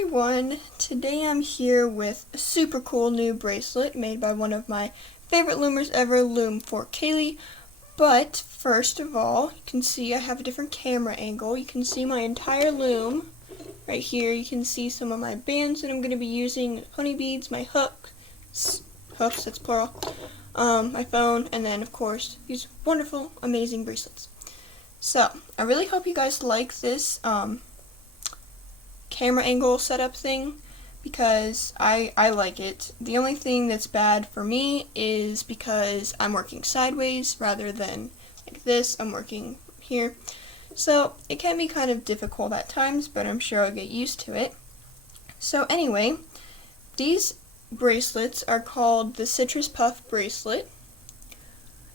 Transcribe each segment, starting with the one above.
everyone, today I'm here with a super cool new bracelet made by one of my favorite loomers ever, Loom for Kaylee. But first of all, you can see I have a different camera angle. You can see my entire loom right here. You can see some of my bands that I'm going to be using, pony beads, my hooks, that's plural, my phone, and then of course these wonderful, amazing bracelets. So, I really hope you guys like this camera angle setup thing, because I like it. The only thing that's bad for me is because I'm working sideways rather than like this. I'm working here. So it can be kind of difficult at times, but I'm sure I'll get used to it. So anyway, these bracelets are called the Citruspuff bracelet.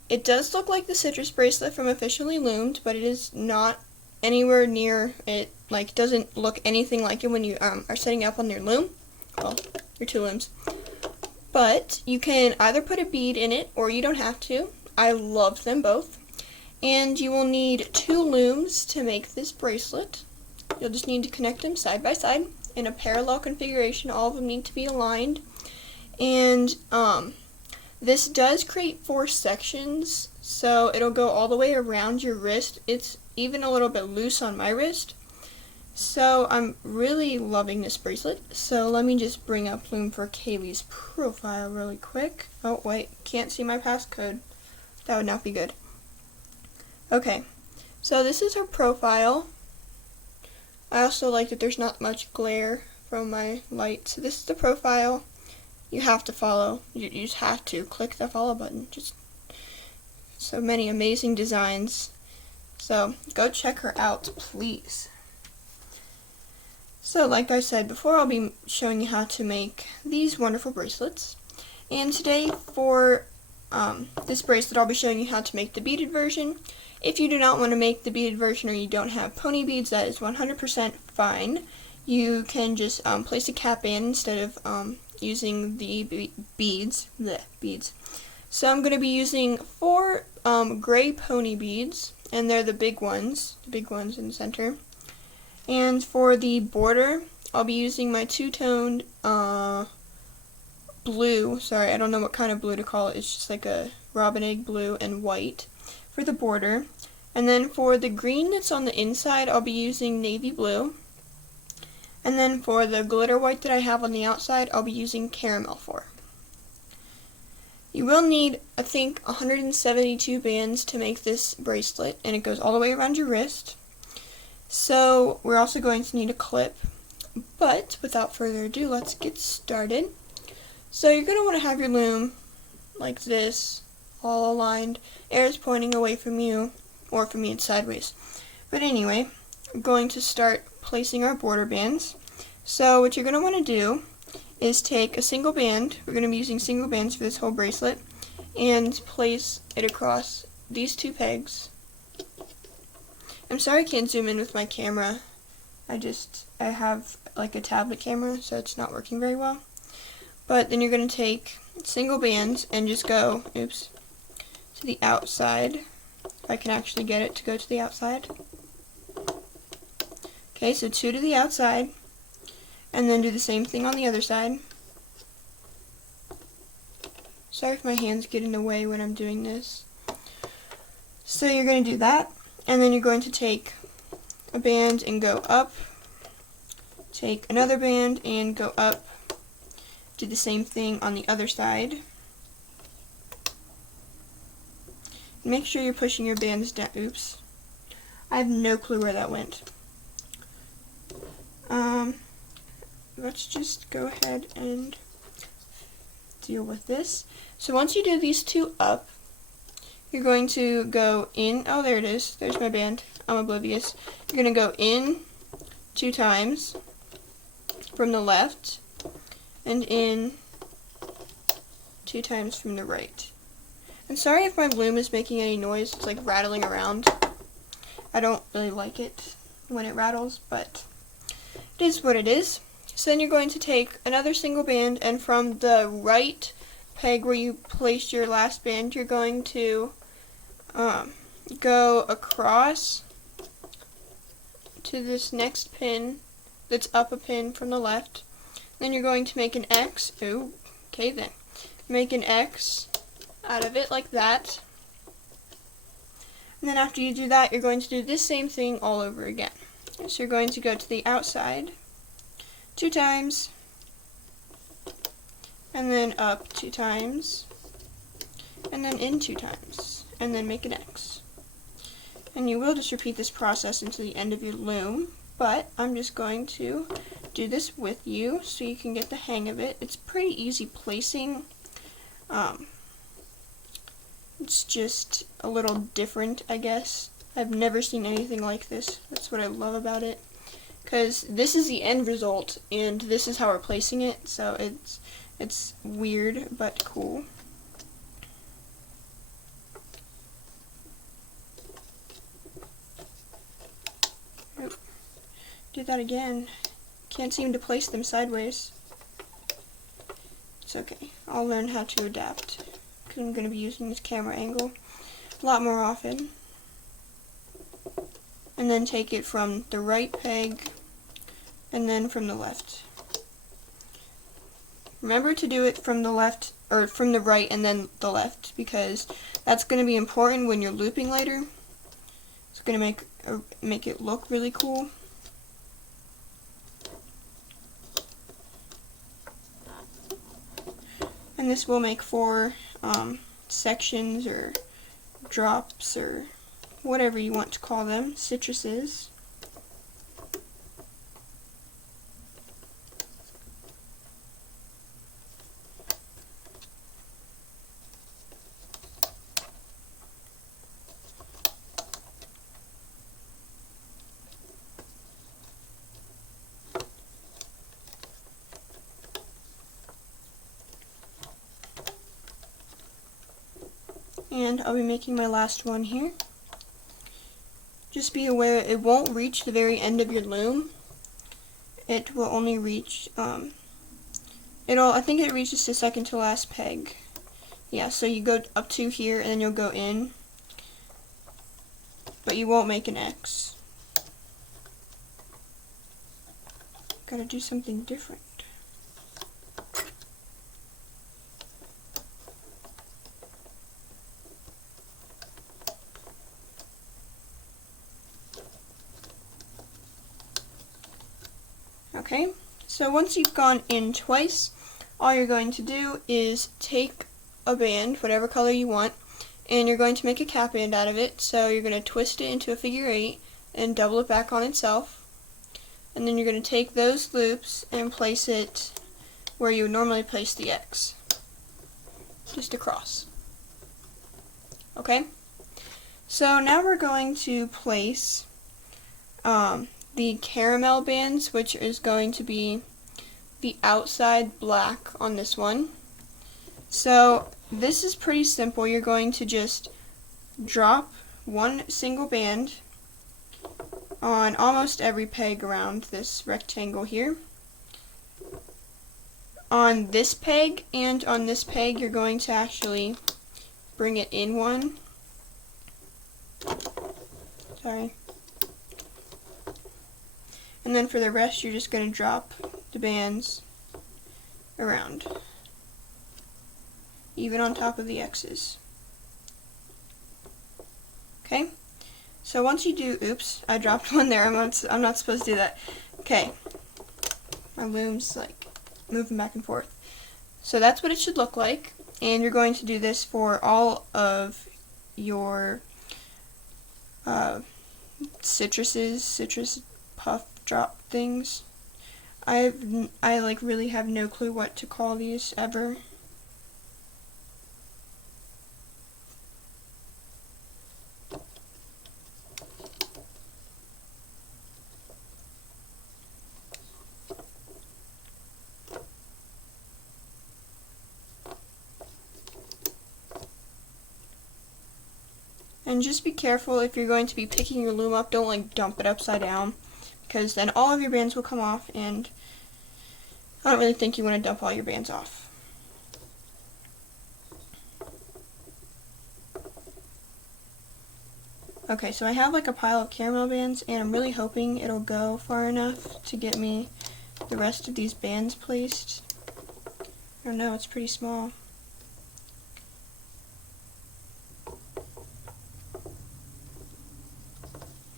It does look like the citrus bracelet from Officially Loomed, but it is not anywhere near it. Like, doesn't look anything like it when you are setting it up on your loom. Well, your two looms. But you can either put a bead in it, or you don't have to. I love them both. And you will need two looms to make this bracelet. You'll just need to connect them side by side in a parallel configuration. All of them need to be aligned. And this does create 4 sections, so it'll go all the way around your wrist. It's even a little bit loose on my wrist. So I'm really loving this bracelet. So let me just bring up Loom for Kaylee's profile really quick. Oh wait, can't see my passcode. That would not be good. Okay, so this is her profile. I also like that there's not much glare from my light. So this is the profile. You have to follow. You just have to click the follow button. Just so many amazing designs. So go check her out, please. So like I said before, I'll be showing you how to make these wonderful bracelets. And today for this bracelet, I'll be showing you how to make the beaded version. If you do not want to make the beaded version, or you don't have pony beads, that is 100% fine. You can just place a cap in instead of using the beads. So I'm going to be using 4 gray pony beads, and they're the big ones in the center. And for the border, I'll be using my two-toned blue. Sorry, I don't know what kind of blue to call it. It's just like a robin egg blue and white for the border. And then for the green that's on the inside, I'll be using navy blue. And then for the glitter white that I have on the outside, I'll be using caramel for. You will need, I think, 172 bands to make this bracelet, and it goes all the way around your wrist. So we're also going to need a clip. But without further ado, let's get started. So you're going to want to have your loom like this, all aligned. Air is pointing away from you, or for me it's sideways. But anyway, we're going to start placing our border bands. So what you're going to want to do is take a single band. We're going to be using single bands for this whole bracelet, and place it across these 2 pegs. I'm sorry I can't zoom in with my camera. I have like a tablet camera, so it's not working very well. But then you're going to take single bands and just go, to the outside. If I can actually get it to go to the outside. Okay, so 2 to the outside, and then do the same thing on the other side. Sorry if my hands get in the way when I'm doing this. So you're going to do that, and then you're going to take a band and go up, take another band and go up, do the same thing on the other side. Make sure you're pushing your bands down. Oops. I have no clue where that went. Let's just go ahead and deal with this. So once you do these 2 up, you're going to go in. Oh, there it is. There's my band. I'm oblivious. You're going to go in 2 times from the left, and in 2 times from the right. I'm sorry if my loom is making any noise. It's like rattling around. I don't really like it when it rattles, but it is what it is. So then you're going to take another single band, and from the right peg where you placed your last band, you're going to go across to this next pin that's up a pin from the left. Then you're going to make an X. Ooh, okay then. Make an X out of it like that. And then after you do that, you're going to do this same thing all over again. So you're going to go to the outside 2 times, and then up 2 times, and then in 2 times, and then make an X. And you will just repeat this process until the end of your loom, but I'm just going to do this with you so you can get the hang of it. It's pretty easy placing. It's just a little different, I guess. I've never seen anything like this. That's what I love about it. Because this is the end result, and this is how we're placing it, so it's weird, but cool. Oh, did that again. Can't seem to place them sideways. It's okay. I'll learn how to adapt. I'm going to be using this camera angle a lot more often. And then take it from the right peg and then from the left. Remember to do it from the left, or from the right and then the left, because that's going to be important when you're looping later. It's going to make it look really cool. And this will make 4 sections or drops or whatever you want to call them, citruses. And I'll be making my last one here. Just be aware it won't reach the very end of your loom. It will only reach, I think it reaches the second to last peg. Yeah, so you go up to here and then you'll go in, but you won't make an X. Gotta do something different. Okay, so once you've gone in twice, all you're going to do is take a band, whatever color you want, and you're going to make a cap band out of it. So you're going to twist it into a figure 8 and double it back on itself. And then you're going to take those loops and place it where you would normally place the X. Just across. Okay? So now we're going to place the caramel bands, which is going to be the outside black on this one. So this is pretty simple. You're going to just drop one single band on almost every peg around this rectangle here. On this peg and on this peg, you're going to actually bring it in one. Sorry. And then for the rest, you're just going to drop the bands around, even on top of the X's. Okay? So once you do, oops, I dropped one there. I'm not supposed to do that. Okay. My loom's like moving back and forth. So that's what it should look like. And you're going to do this for all of your Citruspuff drop things. I like really have no clue what to call these ever. And just be careful if you're going to be picking your loom up, don't like dump it upside down, because then all of your bands will come off, and I don't really think you want to dump all your bands off. Okay, so I have like a pile of caramel bands, and I'm really hoping it'll go far enough to get me the rest of these bands placed. I don't know, it's pretty small.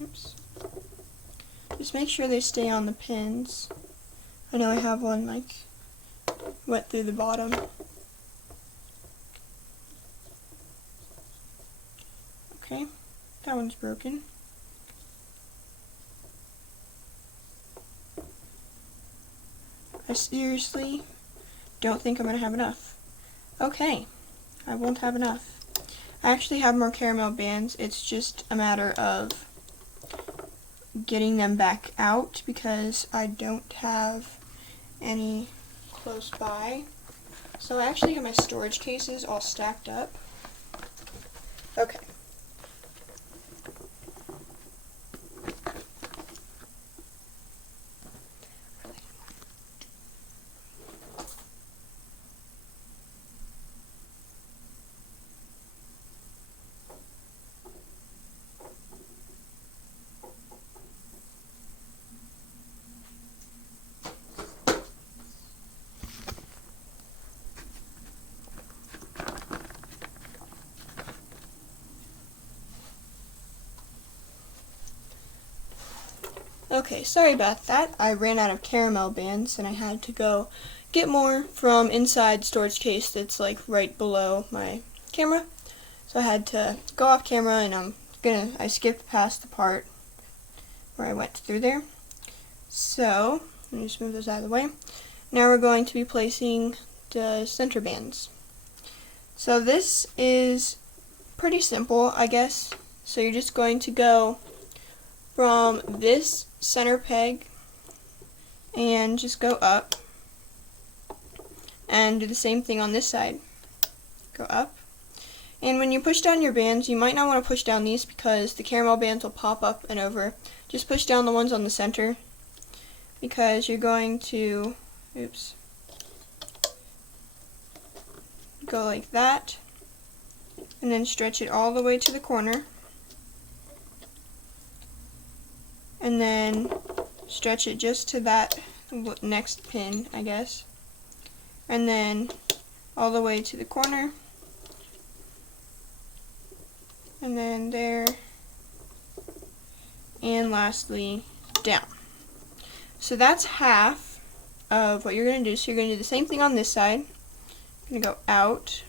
Oops. Just make sure they stay on the pins. I know I have one like wet through the bottom. Okay, that one's broken. I seriously don't think I'm gonna have enough. Okay, I won't have enough. I actually have more caramel bands. It's just a matter of getting them back out because I don't have any close by. So I actually have my storage cases all stacked up. Okay. Okay, sorry about that. I ran out of caramel bands and I had to go get more from inside storage case that's like right below my camera. So I had to go off camera and I skipped past the part where I went through there. So, let me just move those out of the way. Now we're going to be placing the center bands. So this is pretty simple, I guess. So you're just going to go from this center peg and just go up and do the same thing on this side. Go up. And when you push down your bands, you might not want to push down these because the caramel bands will pop up and over. Just push down the ones on the center because you're going to, oops, go like that and then stretch it all the way to the corner. And then stretch it just to that next pin, I guess. And then all the way to the corner. And then there. And lastly, down. So that's half of what you're going to do. So you're going to do the same thing on this side. You're going to go out.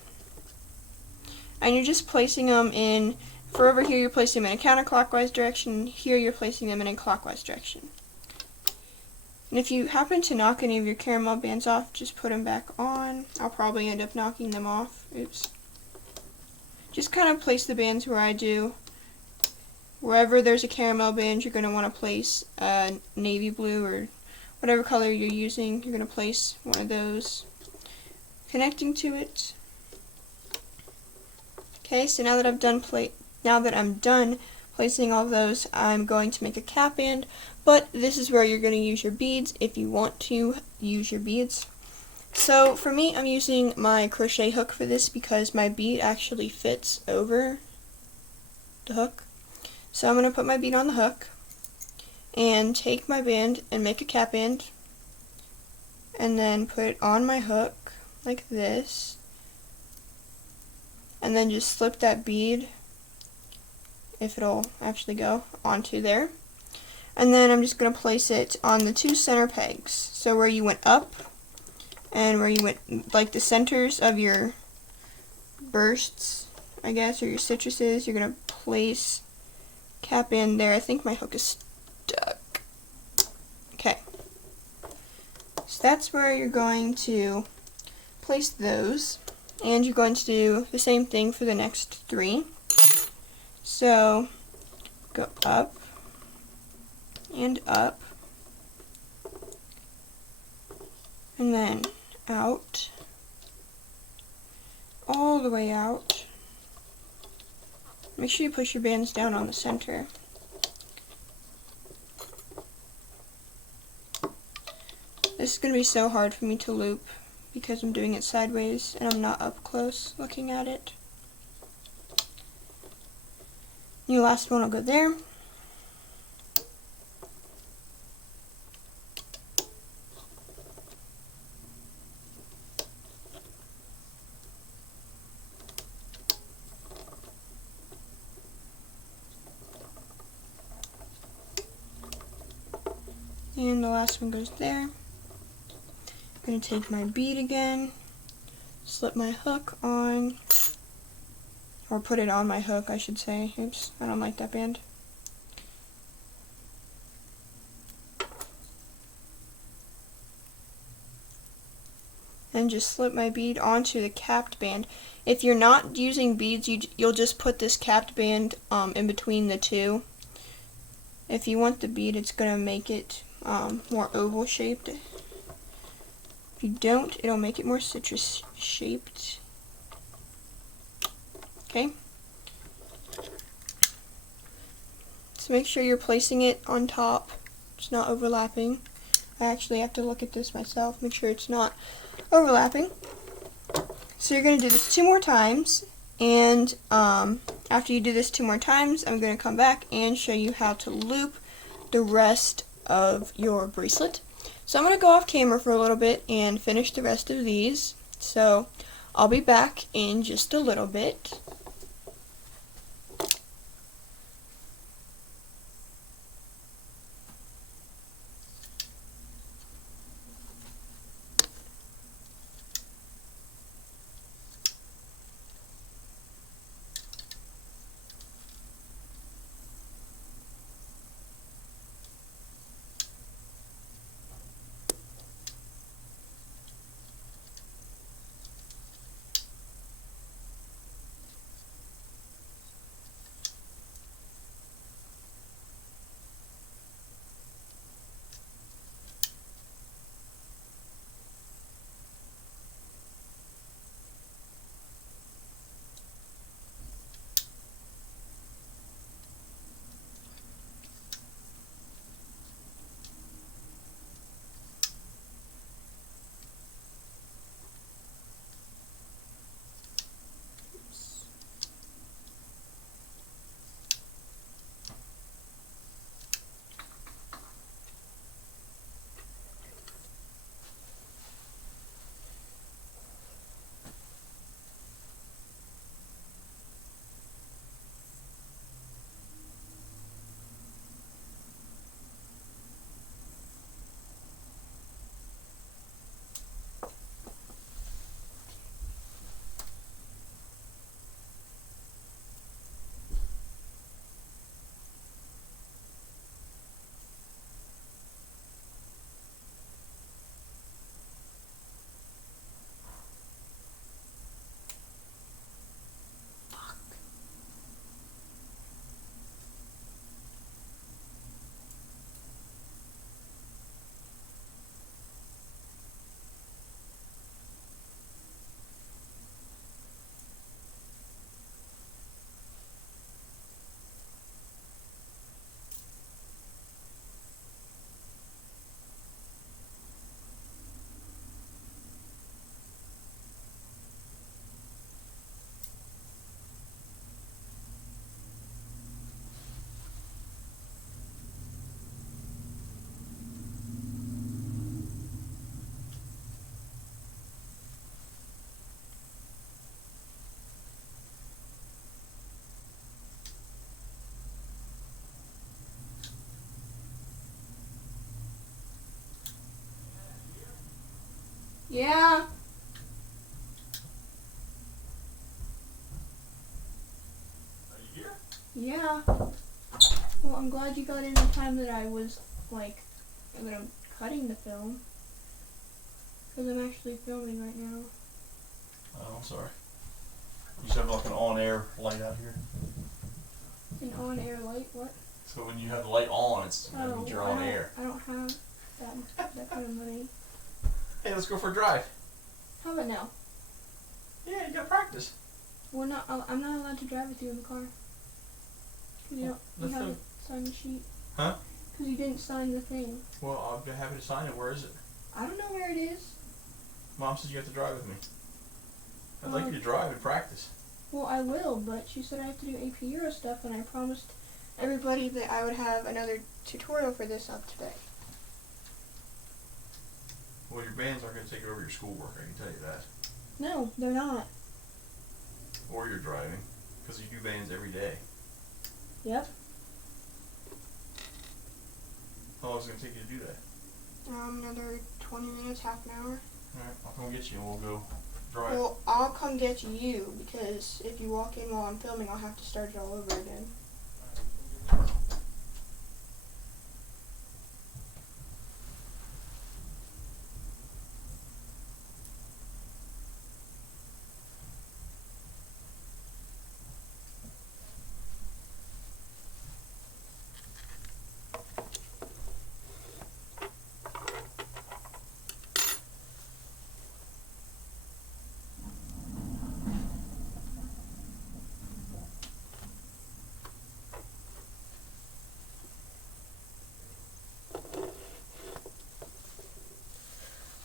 And you're just placing them in, for over here you're placing them in a counterclockwise direction, here you're placing them in a clockwise direction. And if you happen to knock any of your caramel bands off, just put them back on. I'll probably end up knocking them off. Oops. Just kind of place the bands where I do. Wherever there's a caramel band, you're going to want to place a navy blue or whatever color you're using. You're going to place one of those connecting to it. Okay, so now that I'm done placing all of those, I'm going to make a cap band, but this is where you're going to use your beads if you want to use your beads. So for me, I'm using my crochet hook for this because my bead actually fits over the hook. So I'm going to put my bead on the hook and take my band and make a cap band and then put it on my hook like this. And then just slip that bead, if it'll actually go, onto there. And then I'm just going to place it on the two center pegs. So where you went up and where you went, like the centers of your bursts, I guess, or your citruses, you're going to place cap in there. I think my hook is stuck. Okay. So that's where you're going to place those. And you're going to do the same thing for the next three. So, go up, and up, and then out, all the way out. Make sure you push your bands down on the center. This is going to be so hard for me to loop because I'm doing it sideways and I'm not up close looking at it. Your last one will go there. And the last one goes there. I'm going to take my bead again, slip my hook on, or put it on my hook, I should say. Oops, I don't like that band. And just slip my bead onto the capped band. If you're not using beads, you'll just put this capped band in between the two. If you want the bead, it's going to make it more oval shaped. If you don't, it'll make it more citrus shaped. Okay. So make sure you're placing it on top. It's not overlapping. I actually have to look at this myself, make sure it's not overlapping. So you're going to do this 2 more times, and after you do this 2 more times, I'm going to come back and show you how to loop the rest of your bracelet. So I'm going to go off camera for a little bit and finish the rest of these. So I'll be back in just a little bit. Yeah. Are you here? Yeah. Well, I'm glad you got in the time that I was, like, that I'm cutting the film. Because I'm actually filming right now. Oh, I'm sorry. You should have like an on-air light out here. An on-air light? What? So when you have the light on, it's that means you're on air. I don't have that kind of money. Hey, let's go for a drive. How about now? Yeah, you gotta practice. Well, I'm not allowed to drive with you in the car. Because you haven't signed the sheet. Huh? Because you didn't sign the thing. Well, I'll be happy to sign it. Where is it? I don't know where it is. Mom says you have to drive with me. I'd like you to drive and practice. Well, I will, but she said I have to do AP Euro stuff, and I promised everybody that I would have another tutorial for this up today. Well, your bands aren't going to take over your schoolwork, I can tell you that. No, they're not. Or your driving, because you do bands every day. Yep. How long is it going to take you to do that? Another 20 minutes, half an hour. Alright, I'll come get you and we'll go drive. Well, I'll come get you, because if you walk in while I'm filming, I'll have to start it all over again.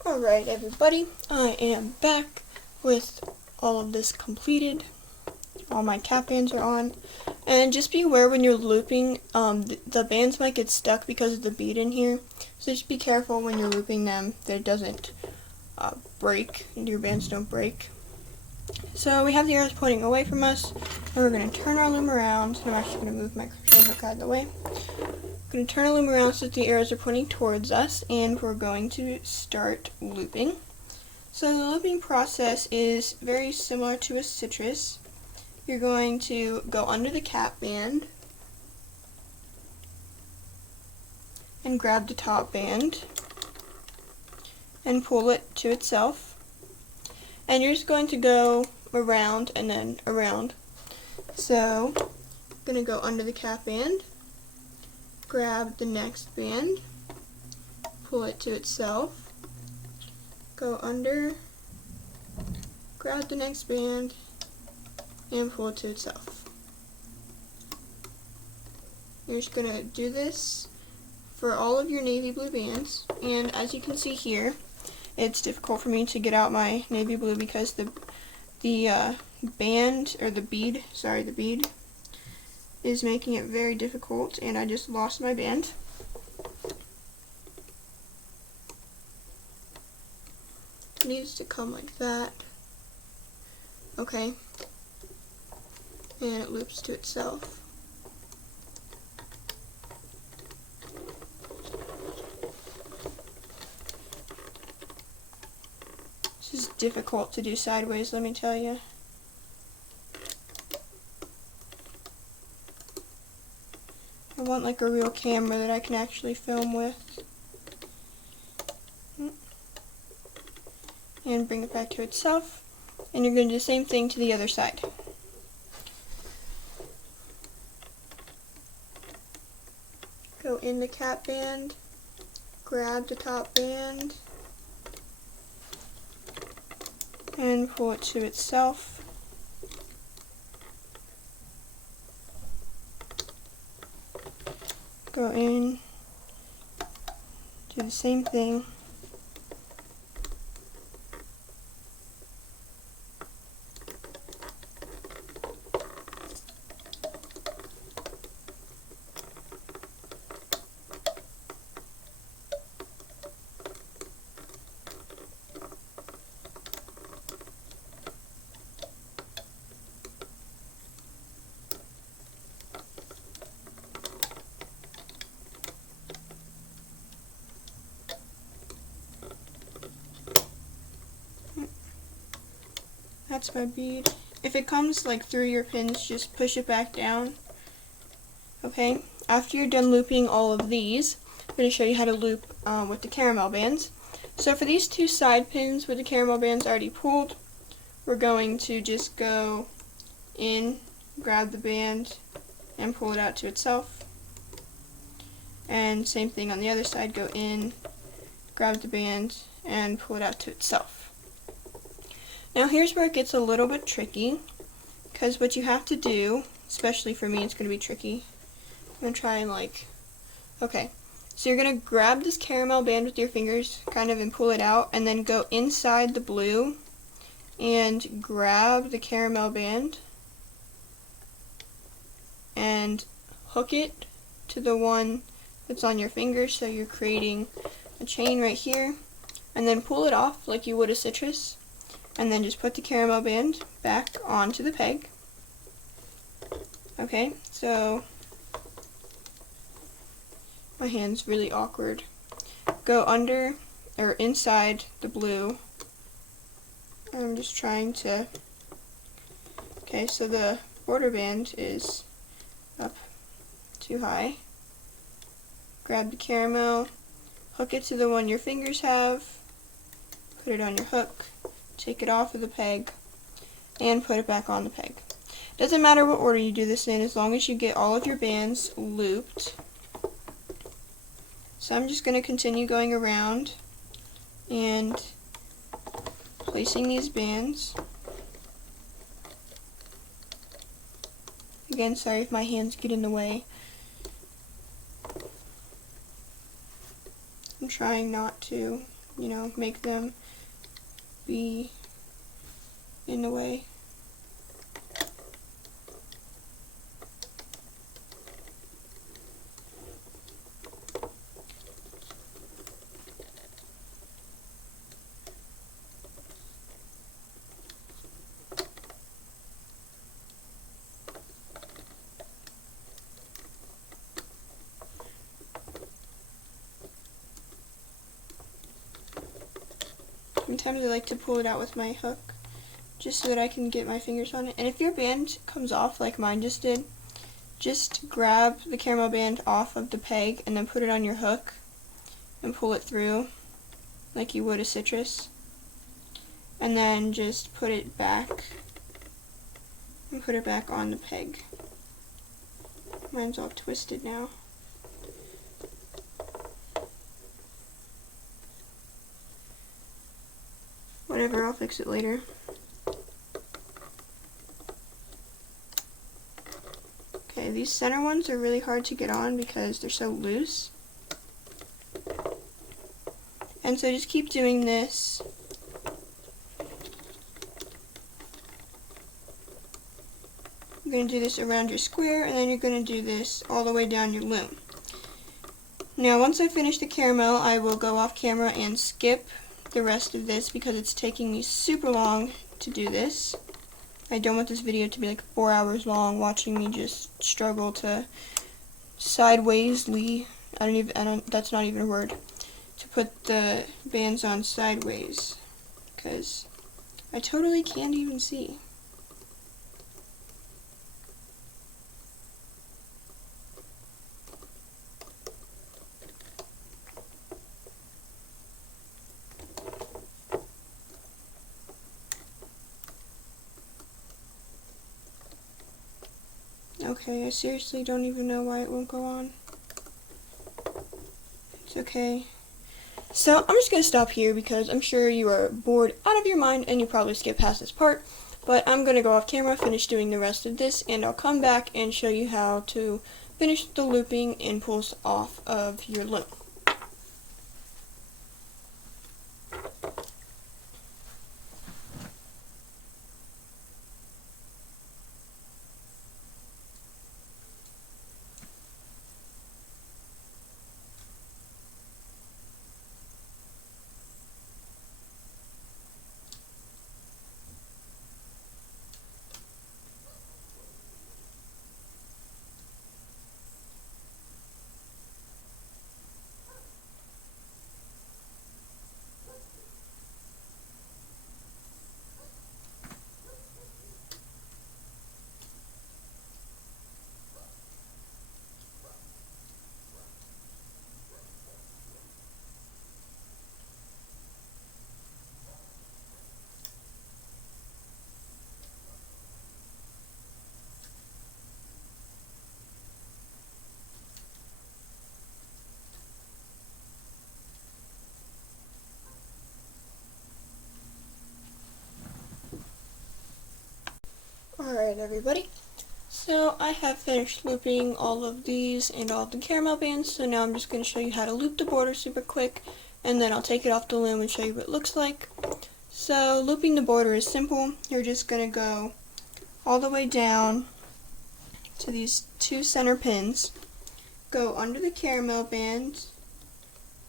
Alright everybody, I am back with all of this completed. All my cap bands are on. And just be aware when you're looping, the bands might get stuck because of the bead in here. So just be careful when you're looping them that it doesn't break, your bands don't break. So we have the arrows pointing away from us, and we're going to turn our loom around. And I'm actually going to move my crochet hook out of the way. I'm going to turn our loom around so that the arrows are pointing towards us, and we're going to start looping. So the looping process is very similar to a citrus. You're going to go under the cap band and grab the top band and pull it to itself. And you're just going to go around and then around. So I'm going to go under the cap band, grab the next band, pull it to itself, go under, grab the next band, and pull it to itself. You're just going to do this for all of your navy blue bands, and as you can see here, it's difficult for me to get out my navy blue because the band, or the bead is making it very difficult, and I just lost my band. It needs to come like that. Okay. And it loops to itself. This is difficult to do sideways, let me tell you. I want like a real camera that I can actually film with. And bring it back to itself. And you're going to do the same thing to the other side. Go in the cap band, grab the top band, and pull it to itself. Go in, do the same thing. That's my bead. If it comes like through your pins, just push it back down. Okay, after you're done looping all of these, I'm going to show you how to loop with the caramel bands. So for these two side pins with the caramel bands already pulled, we're going to just go in, grab the band, and pull it out to itself. And same thing on the other side, go in, grab the band, and pull it out to itself. Now here's where it gets a little bit tricky, because what you have to do, especially for me it's going to be tricky. I'm going to try and okay, so you're going to grab this caramel band with your fingers, kind of, and pull it out, and then go inside the blue and grab the caramel band and hook it to the one that's on your finger, so you're creating a chain right here, and then pull it off like you would a citrus, and then just put the caramel band back onto the peg. Okay, so my hand's really awkward. Go under or inside the blue. I'm just trying to. Okay, so the border band is up too high. Grab the caramel, hook it to the one your fingers have, put it on your hook, take it off of the peg, and put it back on the peg. Doesn't matter what order you do this in, as long as you get all of your bands looped. So I'm just going to continue going around and placing these bands. Again, sorry if my hands get in the way. I'm trying not to, make them be in the way. Sometimes I like to pull it out with my hook, just so that I can get my fingers on it. And if your band comes off like mine just did, just grab the caramel band off of the peg and then put it on your hook and pull it through like you would a citrus. And then just put it back and put it back on the peg. Mine's all twisted now. Whatever, I'll fix it later. Okay, these center ones are really hard to get on because they're so loose. And so just keep doing this. You're going to do this around your square, and then you're going to do this all the way down your loom. Now once I finish the caramel, I will go off camera and skip the rest of this because it's taking me super long to do this. I don't want this video to be like 4 hours long, watching me just struggle to sidewaysly, that's not even a word, to put the bands on sideways, because I totally can't even see. Okay, I seriously don't even know why it won't go on. It's okay. So I'm just going to stop here because I'm sure you are bored out of your mind and you probably skip past this part. But I'm going to go off camera, finish doing the rest of this, and I'll come back and show you how to finish the looping and pulls off of your loom. Alright everybody, so I have finished looping all of these and all of the caramel bands, so now I'm just going to show you how to loop the border super quick, and then I'll take it off the loom and show you what it looks like. So looping the border is simple. You're just going to go all the way down to these two center pins, go under the caramel band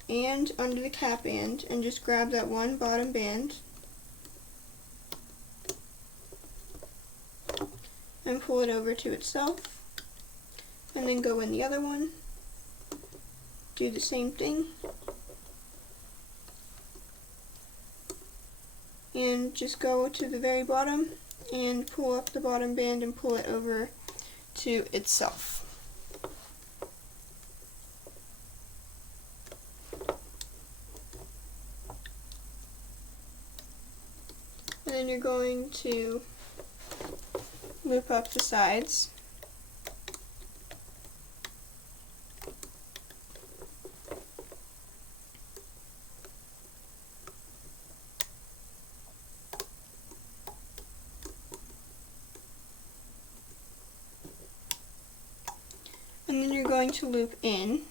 and under the cap band, and just grab that one bottom band and pull it over to itself, and then go in the other one, do the same thing, and just go to the very bottom and pull up the bottom band and pull it over to itself. And then you're going to loop up the sides. And then you're going to loop in.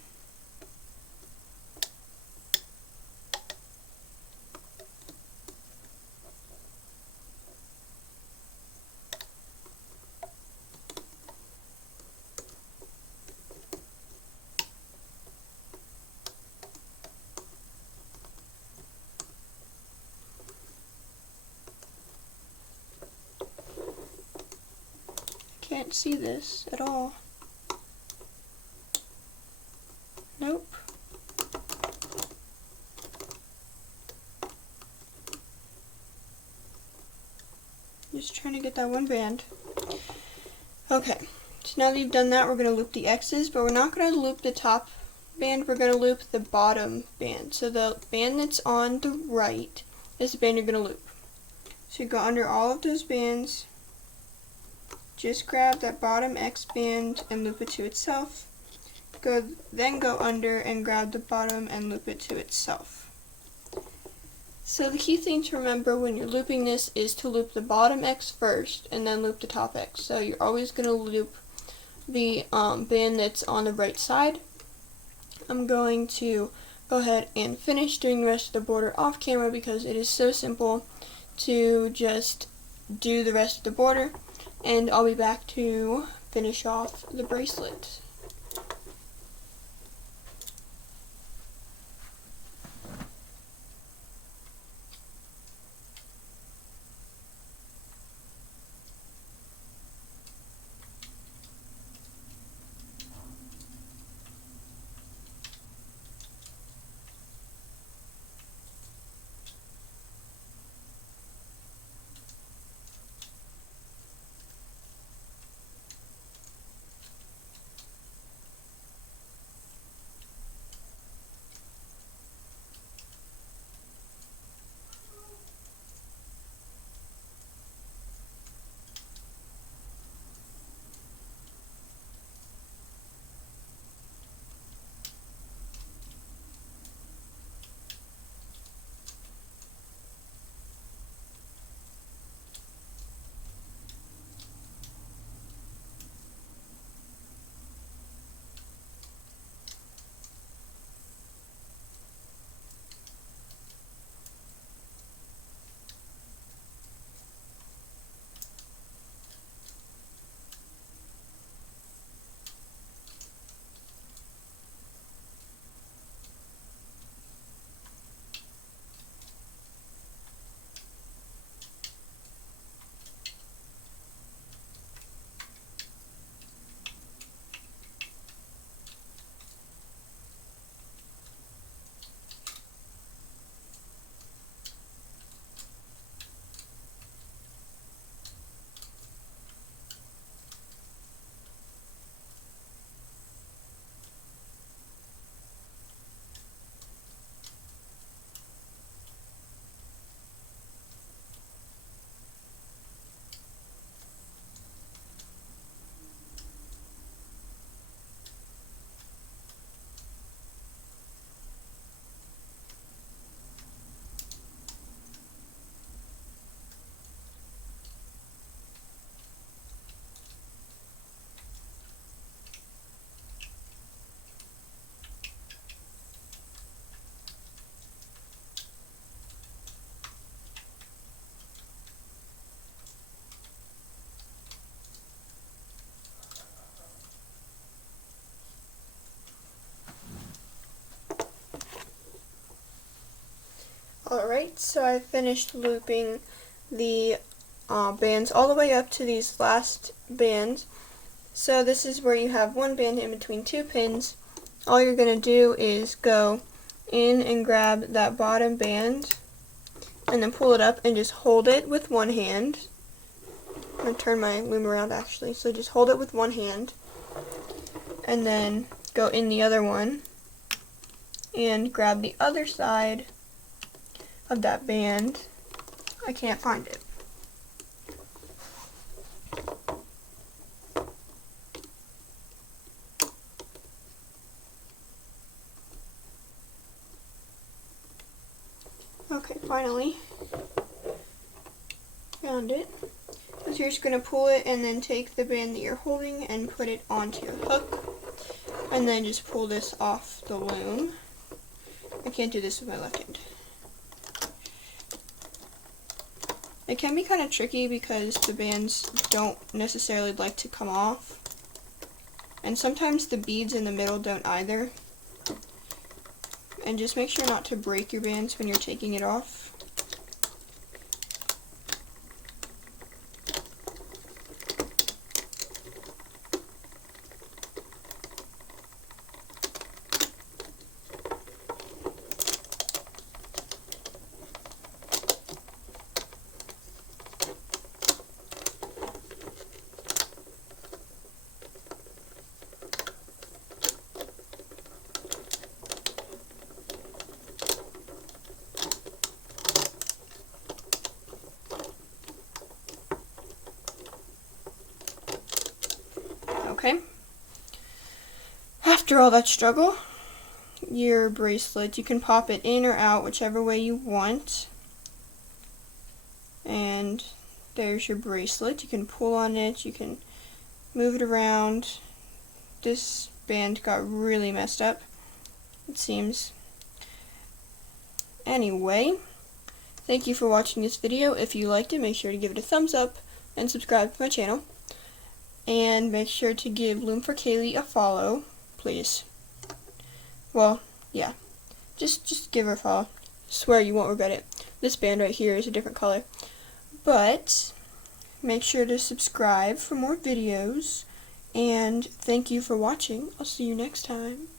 Can't see this at all. Nope. Just trying to get that one band. Okay, so now that you've done that, we're going to loop the X's, but we're not going to loop the top band, we're going to loop the bottom band. So the band that's on the right is the band you're going to loop. So you go under all of those bands, just grab that bottom X band and loop it to itself. Then go under and grab the bottom and loop it to itself. So the key thing to remember when you're looping this is to loop the bottom X first and then loop the top X. So you're always going to loop the band that's on the right side. I'm going to go ahead and finish doing the rest of the border off camera because it is so simple to just do the rest of the border, and I'll be back to finish off the bracelet. Alright, so I finished looping the bands all the way up to these last bands. So this is where you have one band in between two pins. All you're going to do is go in and grab that bottom band and then pull it up and just hold it with one hand. I'm going to turn my loom around actually, so just hold it with one hand and then go in the other one and grab the other side of that band. I can't find it. Okay, finally found it. So you're just going to pull it and then take the band that you're holding and put it onto your hook and then just pull this off the loom. I can't do this with my left hand. It can be kind of tricky because the bands don't necessarily like to come off, and sometimes the beads in the middle don't either. And just make sure not to break your bands when you're taking it off. Okay. After all that struggle, your bracelet, you can pop it in or out whichever way you want. And there's your bracelet. You can pull on it, you can move it around. This band got really messed up, it seems. Anyway, thank you for watching this video. If you liked it, make sure to give it a thumbs up and subscribe to my channel. And make sure to give Loom for Kaylee a follow, please. Well, yeah. Just give her a follow. Swear you won't regret it. This band right here is a different color. But make sure to subscribe for more videos. And thank you for watching. I'll see you next time.